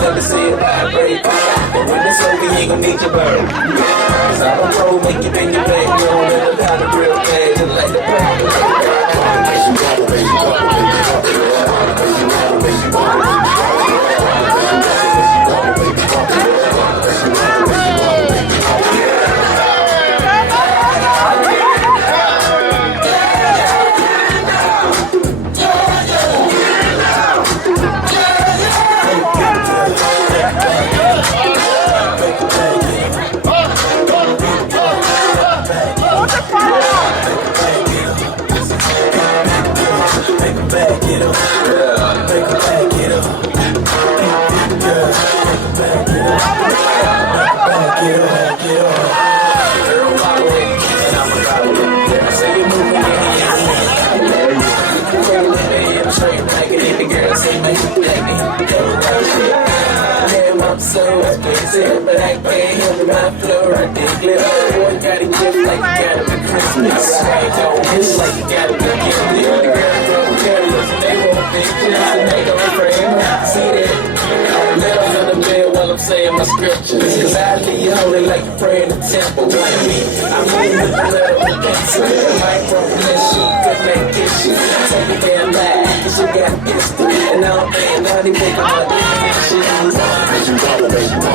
Never see it vibrate. But when it's over, you ain't gon' need your bird. Cause I don't roll, make you bend your back. You don't live how the real bad, just like the but I can't help my flow right there. Boy, you gotta give like you gotta be Christmas. Right, don't miss like you gotta be gifted. The girls don't careless, they won't be close and they don't frame. See that? Letters on the bed while I'm saying my scriptures. Cause I leave you holy like you pray in the temple. Like me, I move with the letter of the pencil. The microphone, she could make issues. Take it damn lie, cause you got instant. And I don't think, not even think about this shit. Cause you got it, baby,